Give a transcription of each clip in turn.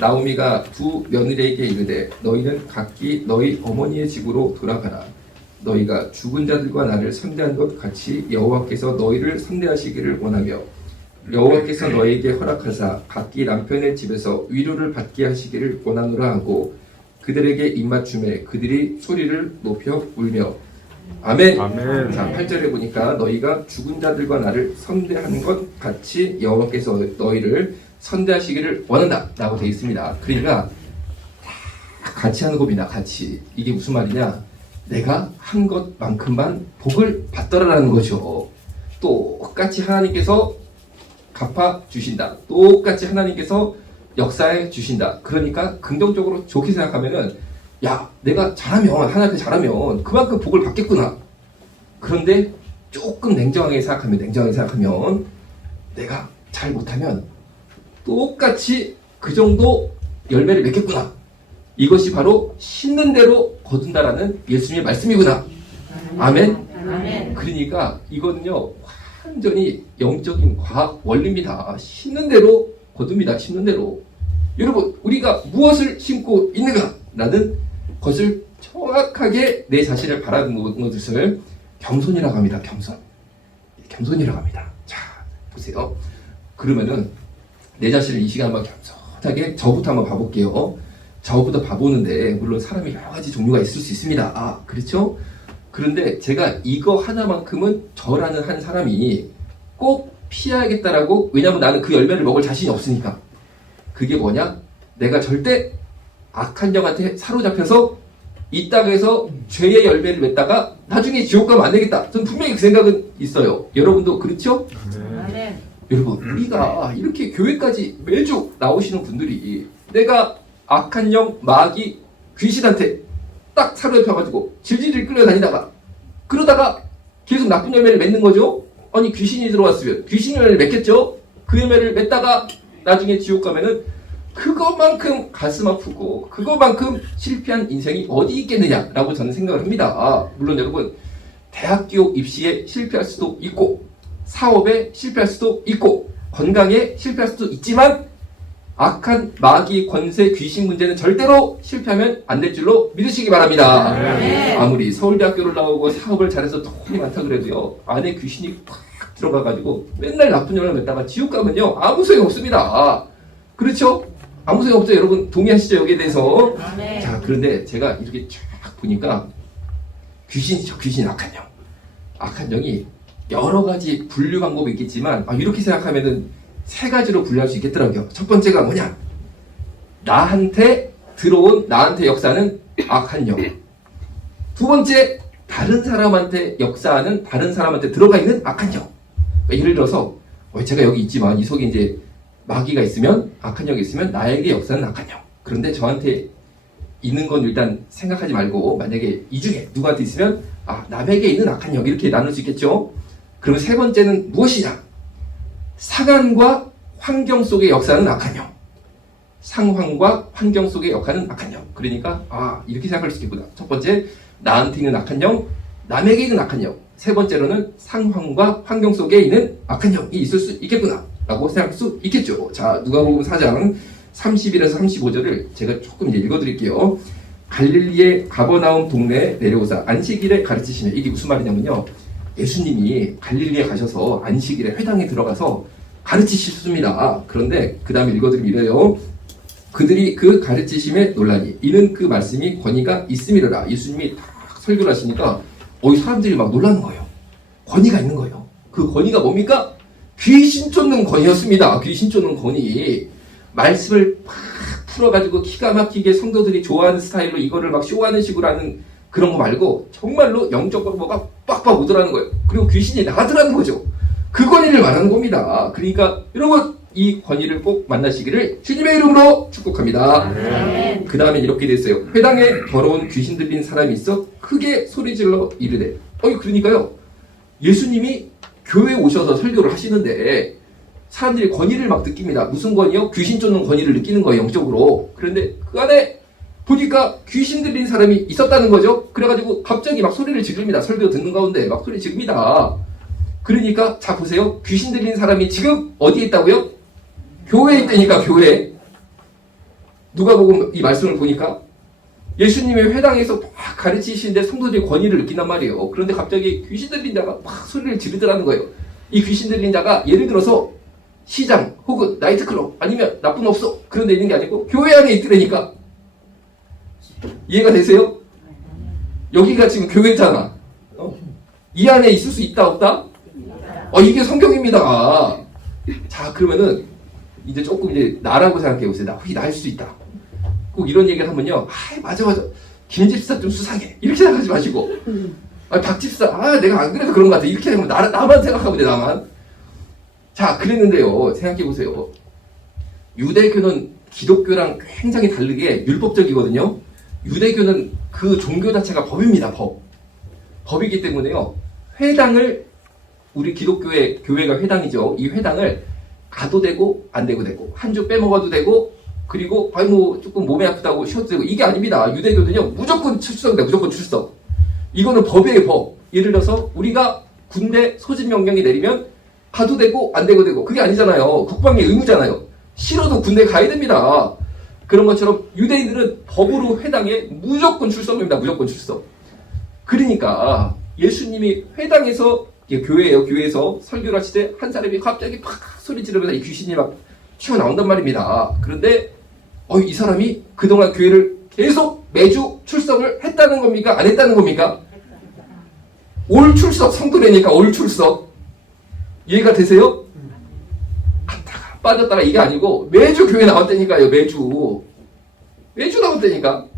나오미가 두 며느리에게 이르되 너희는 각기 너희 어머니의 집으로 돌아가라. 너희가 죽은 자들과 나를 선대한 것 같이 여호와께서 너희를 선대하시기를 원하며 여호와께서 너희에게 허락하사 각기 남편의 집에서 위로를 받게 하시기를 원하노라 하고 그들에게 입맞춤에 그들이 소리를 높여 울며 아멘. 아멘. 자, 8절에 보니까 너희가 죽은 자들과 나를 선대하는 것 같이 여호와께서 너희를 선대하시기를 원한다 라고 되어 있습니다. 그러니까 같이 하는 겁니다. 같이. 이게 무슨 말이냐, 내가 한 것만큼만 복을 받더라라는 거죠. 똑같이 하나님께서 갚아주신다. 똑같이 하나님께서 역사해 주신다. 그러니까 긍정적으로 좋게 생각하면은 야, 내가 잘하면, 하나님께 잘하면 그만큼 복을 받겠구나. 그런데 조금 냉정하게 생각하면 내가 잘 못하면 똑같이 그 정도 열매를 맺겠구나. 이것이 바로 심는 대로 거둔다라는 예수님의 말씀이구나. 아멘. 아멘. 그러니까 이거는요, 완전히 영적인 과학 원리입니다. 심는 대로 거둡니다. 심는 대로. 여러분, 우리가 무엇을 심고 있는가? 라는 것을 정확하게 내 자신을 바라보는 것을 겸손이라고 합니다. 겸손이라고 합니다. 자, 보세요. 그러면은 내 자신을 이 시간 한번 겸손하게 저부터 한번 봐볼게요. 저부터 봐보는데 물론 사람이 여러 가지 종류가 있을 수 있습니다. 아, 그렇죠? 그런데 제가 이거 하나만큼은 저라는 한 사람이 꼭 피해야겠다라고, 왜냐면 나는 그 열매를 먹을 자신이 없으니까. 그게 뭐냐? 내가 절대 악한 영한테 사로잡혀서 이 땅에서 죄의 열매를 맺다가 나중에 지옥 가면 안 되겠다. 저는 분명히 그 생각은 있어요. 여러분도 그렇죠? 아멘. 여러분, 우리가 이렇게 교회까지 매주 나오시는 분들이 내가 악한 영, 마귀, 귀신한테 딱 사로잡혀가지고 질질 끌려다니다가 그러다가 계속 나쁜 열매를 맺는 거죠? 아니, 귀신이 들어왔으면 귀신 열매를 맺겠죠? 그 열매를 맺다가 나중에 지옥 가면은 그것만큼 가슴 아프고 그것만큼 실패한 인생이 어디 있겠느냐라고 저는 생각을 합니다. 물론 여러분, 대학교 입시에 실패할 수도 있고 사업에 실패할 수도 있고 건강에 실패할 수도 있지만 악한 마귀, 권세, 귀신 문제는 절대로 실패하면 안 될 줄로 믿으시기 바랍니다. 네. 아무리 서울대학교를 나오고 사업을 잘해서 돈이 많다 그래도요, 안에 귀신이 팍 들어가가지고 맨날 나쁜 영향을 맺다가 지옥 가면요 아무 소용 없습니다. 그렇죠? 아무 소용 없죠. 여러분 동의하시죠? 여기에 대해서. 네. 자, 그런데 제가 이렇게 쫙 보니까 귀신이죠. 귀신, 악한 영. 악한 영이 여러 가지 분류 방법이 있겠지만 이렇게 생각하면은 세 가지로 분류할 수 있겠더라고요. 첫 번째가 뭐냐? 나한테 들어온, 나한테 역사하는 악한 영. 두 번째, 다른 사람한테 역사하는, 다른 사람한테 들어가 있는 악한 영. 그러니까 예를 들어서 제가 여기 있지만 이 속에 이제 마귀가 있으면, 악한 영이 있으면 나에게 역사하는 악한 영. 그런데 저한테 있는 건 일단 생각하지 말고 만약에 이 중에 누구한테 있으면 남에게 있는 악한 영, 이렇게 나눌 수 있겠죠. 그러면 세 번째는 무엇이냐? 상황과 환경 속에 역사하는 악한 영. 상황과 환경 속에 역사하는 악한 영. 그러니까 이렇게 생각할 수 있겠구나. 첫 번째, 나한테 있는 악한 영, 남에게 있는 악한 영. 세 번째로는 상황과 환경 속에 있는 악한 영이 있을 수 있겠구나 라고 생각할 수 있겠죠. 자, 누가복음 4장 30일에서 35절을 제가 조금 이제 읽어드릴게요. 갈릴리의 가버나움 동네에 내려오사 안식일에 가르치시며, 이게 무슨 말이냐면요, 예수님이 갈릴리에 가셔서 안식일에 회당에 들어가서 가르치셨습니다. 그런데 그 다음에 읽어드리면 이래요. 그들이 그 가르치심에 놀라니 이는 그 말씀이 권위가 있음이로라. 예수님이 딱 설교를 하시니까 사람들이 막 놀라는 거예요. 권위가 있는 거예요. 그 권위가 뭡니까? 귀신 쫓는 권위였습니다. 귀신 쫓는 권위. 말씀을 팍 풀어가지고 기가 막히게 성도들이 좋아하는 스타일로 이거를 막 쇼하는 식으로 하는 그런 거 말고 정말로 영적 정보가 빡빡 오더라는 거예요. 그리고 귀신이 나가더라는 거죠. 그 권위를 말하는 겁니다. 그러니까 여러분, 이 권위를 꼭 만나시기를 주님의 이름으로 축복합니다. 아멘. 그 다음에 이렇게 됐어요. 회당에 더러운 귀신 들린 사람이 있어 크게 소리질러 이르되. 그러니까요, 예수님이 교회에 오셔서 설교를 하시는데 사람들이 권위를 막 느낍니다. 무슨 권위요? 귀신 쫓는 권위를 느끼는 거예요, 영적으로. 그런데 그 안에 보니까 귀신 들린 사람이 있었다는 거죠. 그래가지고 갑자기 막 소리를 지릅니다. 설교 듣는 가운데 막 소리 지릅니다. 그러니까 자, 보세요. 귀신 들린 사람이 지금 어디에 있다고요? 교회에 있다니까, 교회. 누가복음 이 말씀을 보니까 예수님이 회당에서 막 가르치시는데 성도들이 권위를 느낀단 말이에요. 그런데 갑자기 귀신 들린 자가 막 소리를 지르더라는 거예요. 이 귀신 들린 자가 예를 들어서 시장 혹은 나이트클럽 아니면 나쁜 업소 그런 데 있는 게 아니고 교회 안에 있더라니까. 이해가 되세요? 여기가 지금 교회잖아. 이 안에 있을 수 있다 없다? 이게 성경입니다. 자, 그러면은 이제 조금 이제 나라고 생각해 보세요. 나 혹시 나일 수 있다. 꼭 이런 얘기를 하면요. 맞아. 김 집사 좀 수상해. 이렇게 생각하지 마시고. 박 집사, 내가 안 그래도 그런 것 같아. 이렇게 하면 나만 생각하면 돼, 나만. 자, 그랬는데요. 생각해 보세요. 유대교는 기독교랑 굉장히 다르게 율법적이거든요. 유대교는 그 종교 자체가 법입니다, 법. 법이기 때문에요. 회당을, 우리 기독교의 교회가 회당이죠. 이 회당을 가도 되고, 안 되고 되고, 한 주 빼먹어도 되고, 그리고, 조금 몸이 아프다고 쉬어도 되고, 이게 아닙니다. 유대교는요, 무조건 출석이다, 무조건 출석. 이거는 법이에요, 법. 예를 들어서, 우리가 군대 소집 명령이 내리면, 가도 되고, 안 되고 되고, 그게 아니잖아요. 국방의 의무잖아요. 싫어도 군대 가야 됩니다. 그런 것처럼 유대인들은 법으로 회당에 무조건 출석입니다. 무조건 출석. 그러니까 예수님이 회당에서, 교회예요. 교회에서 설교를 하실 때 한 사람이 갑자기 팍 소리 지르면서 이 귀신이 막 튀어나온단 말입니다. 그런데 이 사람이 그동안 교회를 계속 매주 출석을 했다는 겁니까? 안 했다는 겁니까? 올 출석, 성도래니까 올 출석. 이해가 되세요? 갔다가 빠졌다가 이게 아니고 매주 교회 나왔다니까요. 매주 나왔다니까.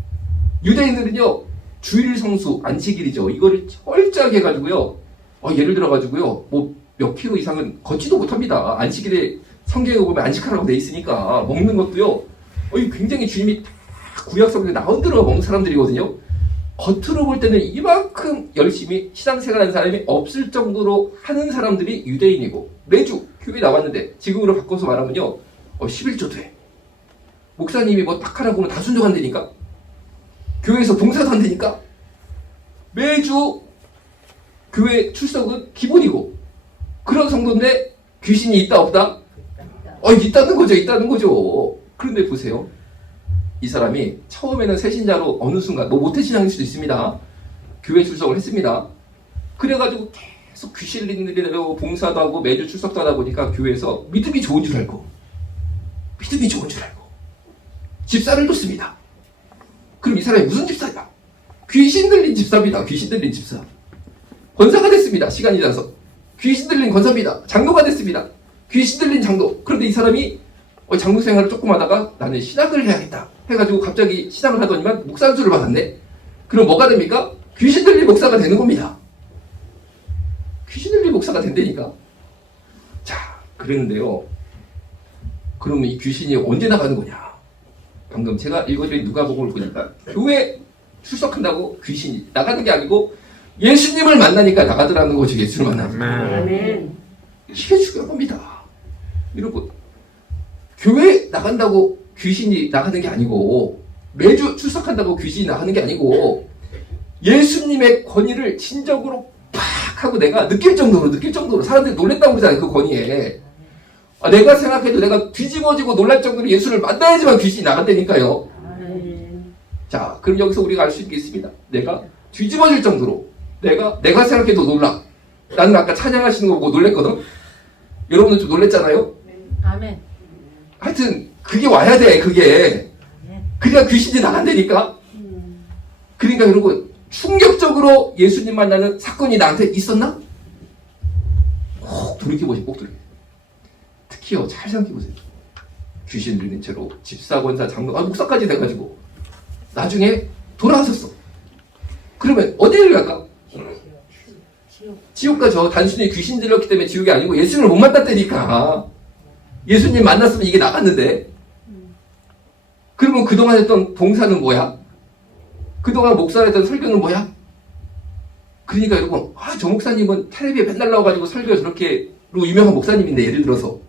유대인들은요, 주일 성수, 안식일이죠. 이거를 철저하게 해가지고요. 예를 들어가지고요, 몇 킬로 이상은 걷지도 못합니다. 안식일에 성경에 보면 안식하라고 돼 있으니까 먹는 것도요. 굉장히 주님이 다 구약성경에 나온 대로 먹는 사람들이거든요. 겉으로 볼 때는 이만큼 열심히 신앙생활하는 사람이 없을 정도로 하는 사람들이 유대인이고 매주 교회 나왔는데 지금으로 바꿔서 말하면요. 11조도 해. 목사님이 딱 하라고 하면 다 순종한다니까. 교회에서 봉사도 한다니까. 매주 교회 출석은 기본이고 그런 성도인데 귀신이 있다 없다? 있다는 거죠. 그런데 보세요. 이 사람이 처음에는 새신자로 어느 순간 모태신앙일 수도 있습니다. 교회 출석을 했습니다. 그래가지고 계속 귀신 들리고 봉사도 하고 매주 출석도 하다 보니까 교회에서 믿음이 좋은 줄 알고 집사를 뒀습니다. 그럼 이 사람이 무슨 집사냐? 귀신 들린 집사입니다. 귀신 들린 집사. 권사가 됐습니다. 시간이 지나서. 귀신 들린 권사입니다. 장로가 됐습니다. 귀신 들린 장로. 그런데 이 사람이 장로 생활을 조금 하다가 나는 신학을 해야겠다 해가지고 갑자기 신학을 하더니만 목사주를 받았네. 그럼 뭐가 됩니까? 귀신 들린 목사가 되는 겁니다. 귀신 들린 목사가 된다니까. 자, 그랬는데요. 그러면 이 귀신이 언제 나가는 거냐? 방금 제가 읽어드린 누가복음을 보니까 교회 출석한다고 귀신이 나가는 게 아니고 예수님을 만나니까 나가더라는 거죠. 예수를 만나면. 이게 중요한 겁니다. 여러분, 교회 나간다고 귀신이 나가는 게 아니고 매주 출석한다고 귀신이 나가는 게 아니고 예수님의 권위를 진정으로 팍 하고 내가 느낄 정도로 사람들이 놀랬다고 그러잖아요. 그 권위에. 내가 생각해도 내가 뒤집어지고 놀랄 정도로 예수를 만나야지만 귀신이 나간다니까요. 자, 그럼 여기서 우리가 알 수 있겠습니다. 내가 뒤집어질 정도로 내가 생각해도 놀라. 나는 아까 찬양하시는 거 보고 놀랬거든. 여러분들 좀 놀랬잖아요. 아멘. 하여튼 그게 와야 돼. 그게 그래야 귀신이 나간다니까. 그러니까 여러분 충격적으로 예수님 만나는 사건이 나한테 있었나? 꼭 돌이켜보세요. 꼭 돌이켜. 특히요, 잘 생각해보세요. 귀신 들린 채로 집사, 권사, 장로, 목사까지 돼가지고 나중에 돌아왔었어. 그러면 어디를 갈까? 지옥 가죠. 단순히 귀신 들렸기 때문에 지옥이 아니고 예수님을 못 만났다니까. 예수님 만났으면 이게 나갔는데. 그러면 그동안 했던 봉사는 뭐야? 그동안 목사를 했던 설교는 뭐야? 그러니까 여러분, 저 목사님은 텔레비에 맨날 나와가지고 설교 저렇게로 유명한 목사님인데, 예를 들어서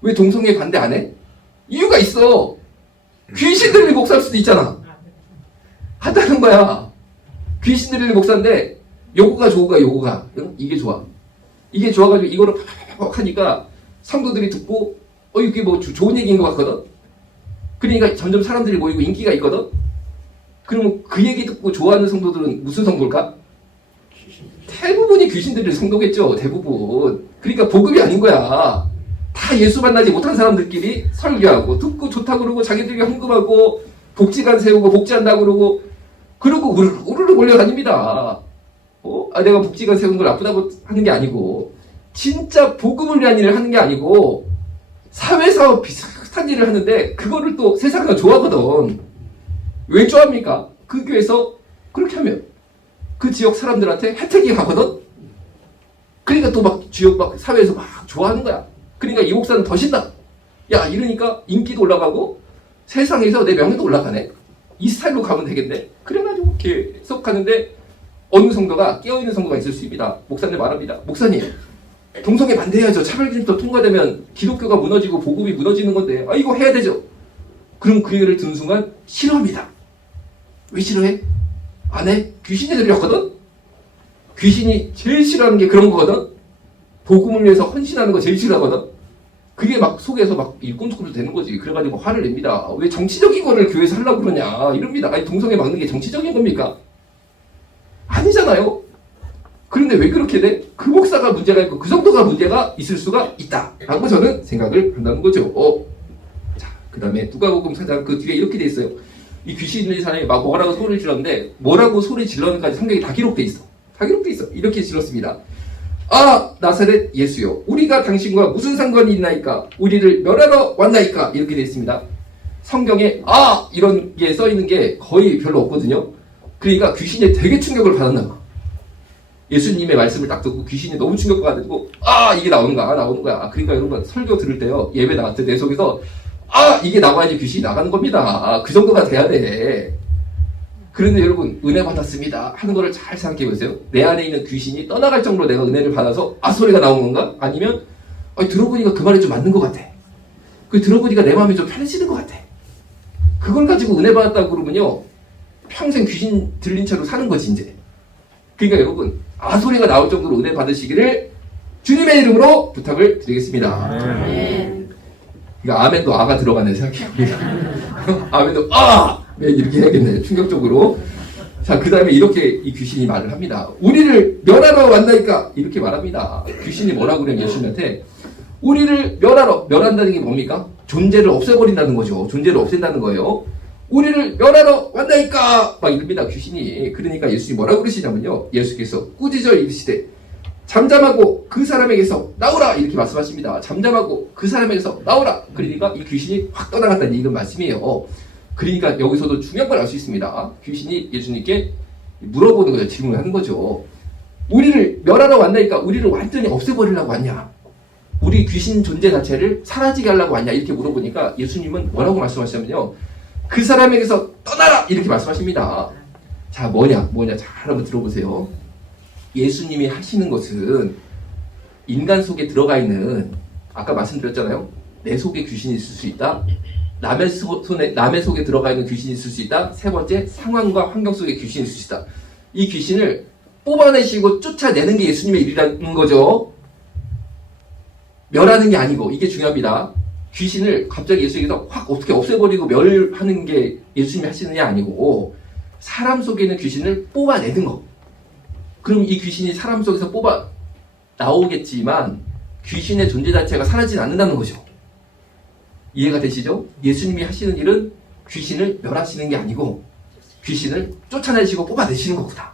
왜 동성애 반대 안 해? 이유가 있어. 귀신 들린 목사일 수도 있잖아. 하다는 거야. 귀신 들린 목사인데 요거가 이게 좋아. 이게 좋아가지고 이거를 팍 하니까 성도들이 듣고 이게 뭐 좋은 얘기인 것 같거든. 그러니까 점점 사람들이 모이고 인기가 있거든. 그러면 그 얘기 듣고 좋아하는 성도들은 무슨 성도일까? 대부분이 귀신들의 성도겠죠. 대부분. 그러니까 복음이 아닌 거야. 다 예수 만나지 못한 사람들끼리 설교하고 듣고 좋다고 그러고 자기들이 헌금하고 복지관 세우고 복지한다고 그러고 우르르 몰려다닙니다. 내가 복지관 세우는 걸 나쁘다고 하는 게 아니고 진짜 복음을 위한 일을 하는 게 아니고 사회사업 비슷한 일을 하는데 그거를 또 세상은 좋아하거든. 왜 좋아합니까? 그 교회에서 그렇게 하면 그 지역 사람들한테 혜택이 가거든. 그러니까 또 막 지역 막 사회에서 막 좋아하는 거야. 그러니까 이 목사는 더 신나. 야, 이러니까 인기도 올라가고 세상에서 내 명예도 올라가네. 이 스타일로 가면 되겠네. 그래가지고 계속 가는데 어느 성도가 깨어있는 성도가 있을 수 있습니다. 목사님 말합니다. 목사님, 동성애 반대해야죠. 차별금지법 통과되면 기독교가 무너지고 복음이 무너지는 건데 이거 해야 되죠. 그럼 그 얘기를 듣는 순간 싫어합니다. 왜 싫어해? 안 해? 귀신이 들렸거든? 귀신이 제일 싫어하는 게 그런 거거든? 복음을 위해서 헌신하는 거 제일 싫어하거든? 그게 막 속에서 막 꿈틀꿈틀 되는 거지. 그래가지고 화를 냅니다. 왜 정치적인 거를 교회에서 하려고 그러냐. 이럽니다. 아니, 동성애 막는 게 정치적인 겁니까? 아니잖아요? 그런데 왜 그렇게 돼? 그 목사가 문제가 있고 그 정도가 문제가 있을 수가 있다. 라고 저는 생각을 한다는 거죠. 자, 그 다음에 누가복음 4장 그 뒤에 이렇게 돼 있어요. 이 귀신 있는 사람이 막 뭐라고 소리를 질렀는데 뭐라고 소리 질렀는지까지 성경에 다 기록돼 있어. 다 기록돼 있어. 이렇게 질렀습니다. 나사렛 예수요. 우리가 당신과 무슨 상관이 있나이까? 우리를 멸하러 왔나이까? 이렇게 돼 있습니다. 성경에 이런 게 써 있는 게 거의 별로 없거든요. 그러니까 귀신이 되게 충격을 받았나 봐. 예수님의 말씀을 딱 듣고 귀신이 너무 충격받아가지고 이게 나오는 거야. 그러니까 여러분 설교 들을 때요. 예배 나갈 때 내 속에서 이게 나와야지 귀신이 나가는 겁니다. 그 정도가 돼야 돼. 그런데 여러분 은혜 받았습니다 하는 거를 잘 생각해 보세요. 내 안에 있는 귀신이 떠나갈 정도로 내가 은혜를 받아서 소리가 나온 건가? 아니면 들어보니까 그 말이 좀 맞는 것 같아. 들어보니까 내 마음이 좀 편해지는 것 같아. 그걸 가지고 은혜 받았다고 그러면요 평생 귀신 들린 채로 사는 거지 이제. 그러니까 여러분 소리가 나올 정도로 은혜 받으시기를 주님의 이름으로 부탁을 드리겠습니다. 그러니까 아멘도 아가 들어가네 생각해봅니다. 아멘도 네, 이렇게 해야겠네요. 충격적으로. 자, 그 다음에 이렇게 이 귀신이 말을 합니다. 우리를 멸하러 왔나이까? 이렇게 말합니다. 귀신이 뭐라고 그래요, 예수님한테? 우리를 멸한다는 게 뭡니까? 존재를 없애버린다는 거죠. 존재를 없앤다는 거예요. 우리를 멸하러 왔나이까? 막 이럽니다, 귀신이. 그러니까 예수님이 뭐라고 그러시냐면요. 예수께서 꾸짖어 이르시되, 잠잠하고 그 사람에게서 나오라! 이렇게 말씀하십니다. 잠잠하고 그 사람에게서 나오라! 그러니까 이 귀신이 확 떠나갔다는 이런 말씀이에요. 그러니까 여기서도 중요한 걸 알 수 있습니다. 귀신이 예수님께 물어보는 거죠. 질문을 하는 거죠. 우리를 멸하러 왔나니까 우리를 완전히 없애버리려고 왔냐? 우리 귀신 존재 자체를 사라지게 하려고 왔냐? 이렇게 물어보니까 예수님은 뭐라고 말씀하시냐면요. 그 사람에게서 떠나라! 이렇게 말씀하십니다. 자, 뭐냐? 잘 한번 들어보세요. 예수님이 하시는 것은 인간 속에 들어가 있는 아까 말씀드렸잖아요. 내 속에 귀신이 있을 수 있다. 남의 속에 들어가 있는 귀신이 있을 수 있다. 세 번째, 상황과 환경 속에 귀신이 있을 수 있다. 이 귀신을 뽑아내시고 쫓아내는 게 예수님의 일이라는 거죠. 멸하는 게 아니고, 이게 중요합니다. 귀신을 갑자기 예수님께서 확 어떻게 없애버리고 멸하는 게 예수님이 하시는 게 아니고, 사람 속에 있는 귀신을 뽑아내는 거. 그럼 이 귀신이 사람 속에서 뽑아 나오겠지만, 귀신의 존재 자체가 사라지지 않는다는 거죠. 이해가 되시죠? 예수님이 하시는 일은 귀신을 멸하시는 게 아니고 귀신을 쫓아내시고 뽑아내시는 거구나.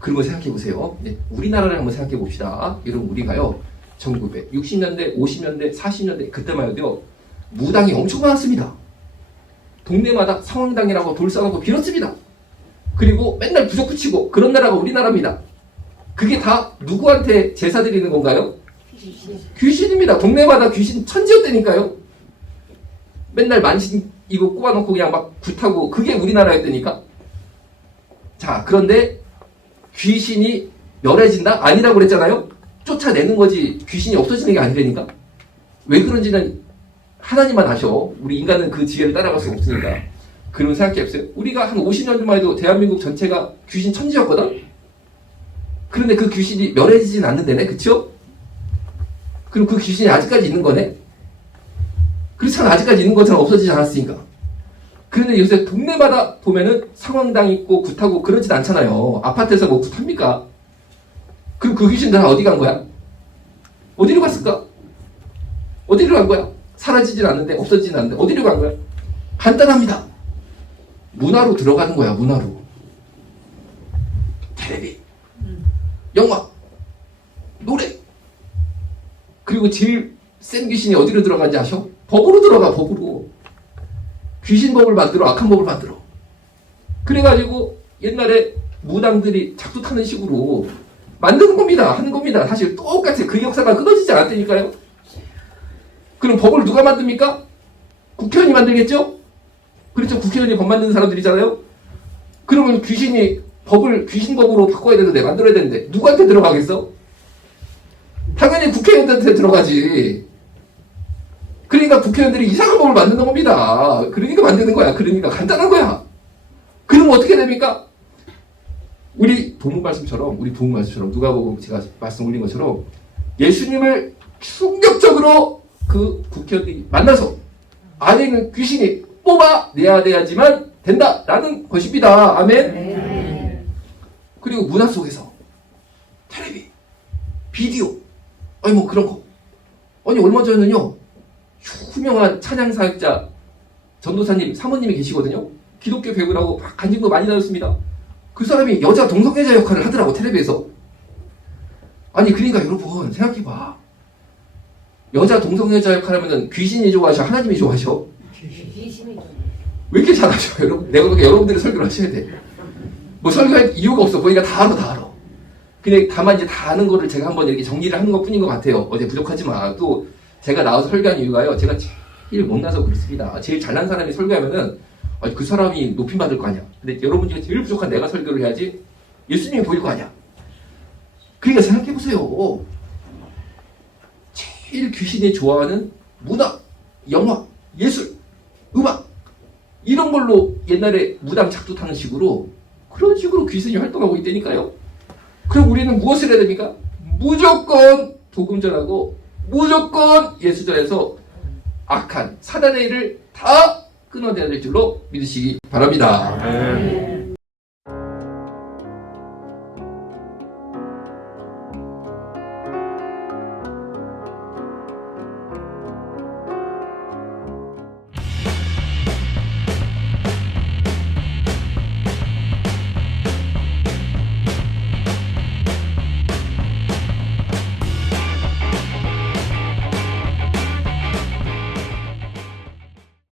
그런 걸 생각해 보세요. 우리나라를 한번 생각해 봅시다. 여러분 우리가요 1960년대, 50년대, 40년대 그때만 해도요 무당이 엄청 많았습니다. 동네마다 성황당이라고 돌 쌓아놓고 빌었습니다. 그리고 맨날 부적 붙이고 그런 나라가 우리나라입니다. 그게 다 누구한테 제사 드리는 건가요? 귀신입니다. 동네마다 귀신 천지였다니까요. 맨날 만신 이거 꼽아놓고 그냥 막 굿하고 그게 우리나라였다니까. 자, 그런데 귀신이 멸해진다? 아니라고 그랬잖아요. 쫓아내는 거지 귀신이 없어지는 게 아니라니까. 왜 그런지는 하나님만 아셔. 우리 인간은 그 지혜를 따라갈 수 없으니까. 그러면 생각해보세요. 우리가 한 50년 전만 해도 대한민국 전체가 귀신 천지였거든. 그런데 그 귀신이 멸해지진 않는데네, 그쵸? 그럼 그 귀신이 아직까지 있는 거네? 그렇잖아. 아직까지 있는 것처럼 없어지지 않았으니까. 그런데 요새 동네마다 보면은 상황당 있고 굿하고 그러진 않잖아요. 아파트에서 뭐 굿합니까? 그럼 그 귀신들 어디 간 거야? 어디로 갔을까? 어디로 간 거야? 사라지진 않는데, 없어지진 않는데 어디로 간 거야? 간단합니다. 문화로 들어가는 거야. 문화로. 텔레비, 영화, 노래. 그리고 제일 센 귀신이 어디로 들어가는지 아셔? 법으로 들어가. 법으로. 귀신 법을 만들어. 악한 법을 만들어. 그래가지고 옛날에 무당들이 작두 타는 식으로 만드는 겁니다. 하는 겁니다. 사실 똑같이 그 역사가 끊어지지 않았다니까요. 그럼 법을 누가 만듭니까? 국회의원이 만들겠죠? 그렇죠. 국회의원이 법 만드는 사람들이잖아요. 그러면 귀신이 법을 귀신법으로 바꿔야 되는데, 만들어야 되는데 누구한테 들어가겠어? 당연히 국회의원한테 들어가지. 그러니까 국회의원들이 이상한 법을 만드는 겁니다. 그러니까 만드는 거야. 그러니까 간단한 거야. 그러면 어떻게 됩니까? 우리 본문 말씀처럼 누가복음 제가 말씀 올린 것처럼 예수님을 충격적으로 그 국회의원들이 만나서 안에 있는 귀신이 뽑아내야 돼야지만 된다라는 것입니다. 아멘. 네. 그리고 문화 속에서 텔레비, 비디오, 아니 뭐 그런 거. 아니 얼마 전에는요 유명한 찬양 사역자 전도사님 사모님이 계시거든요. 기독교 배우라고 간증도 많이 다녔습니다. 그 사람이 여자 동성애자 역할을 하더라고, 텔레비에서. 아니 그러니까 여러분 생각해봐. 여자 동성애자 역할 하면은 귀신이 좋아하셔, 하나님이 좋아하셔? 왜 이렇게 잘하셔? 여러분, 내가 그렇게 여러분들이 설교를 하셔야 돼. 뭐 설교할 이유가 없어. 보니까 다 알아. 근데 다만 이제 다 아는 거를 제가 한번 이렇게 정리를 하는 것 뿐인 것 같아요. 어제 부족하지만. 또 제가 나와서 설교한 이유가요, 제가 제일 못나서 그렇습니다. 제일 잘난 사람이 설교하면은 그 사람이 높임받을 거 아니야. 근데 여러분 중에 제일 부족한 내가 설교를 해야지 예수님이 보일 거 아니야. 그러니까 생각해보세요. 제일 귀신이 좋아하는 문화, 영화, 예술, 음악 이런 걸로 옛날에 무당 작두 타는 식으로 그런 식으로 귀신이 활동하고 있다니까요. 그럼 우리는 무엇을 해야 됩니까? 무조건 복음 전하고 무조건 예수 전해서 악한 사단의 일을 다 끊어내야 될 줄로 믿으시기 바랍니다.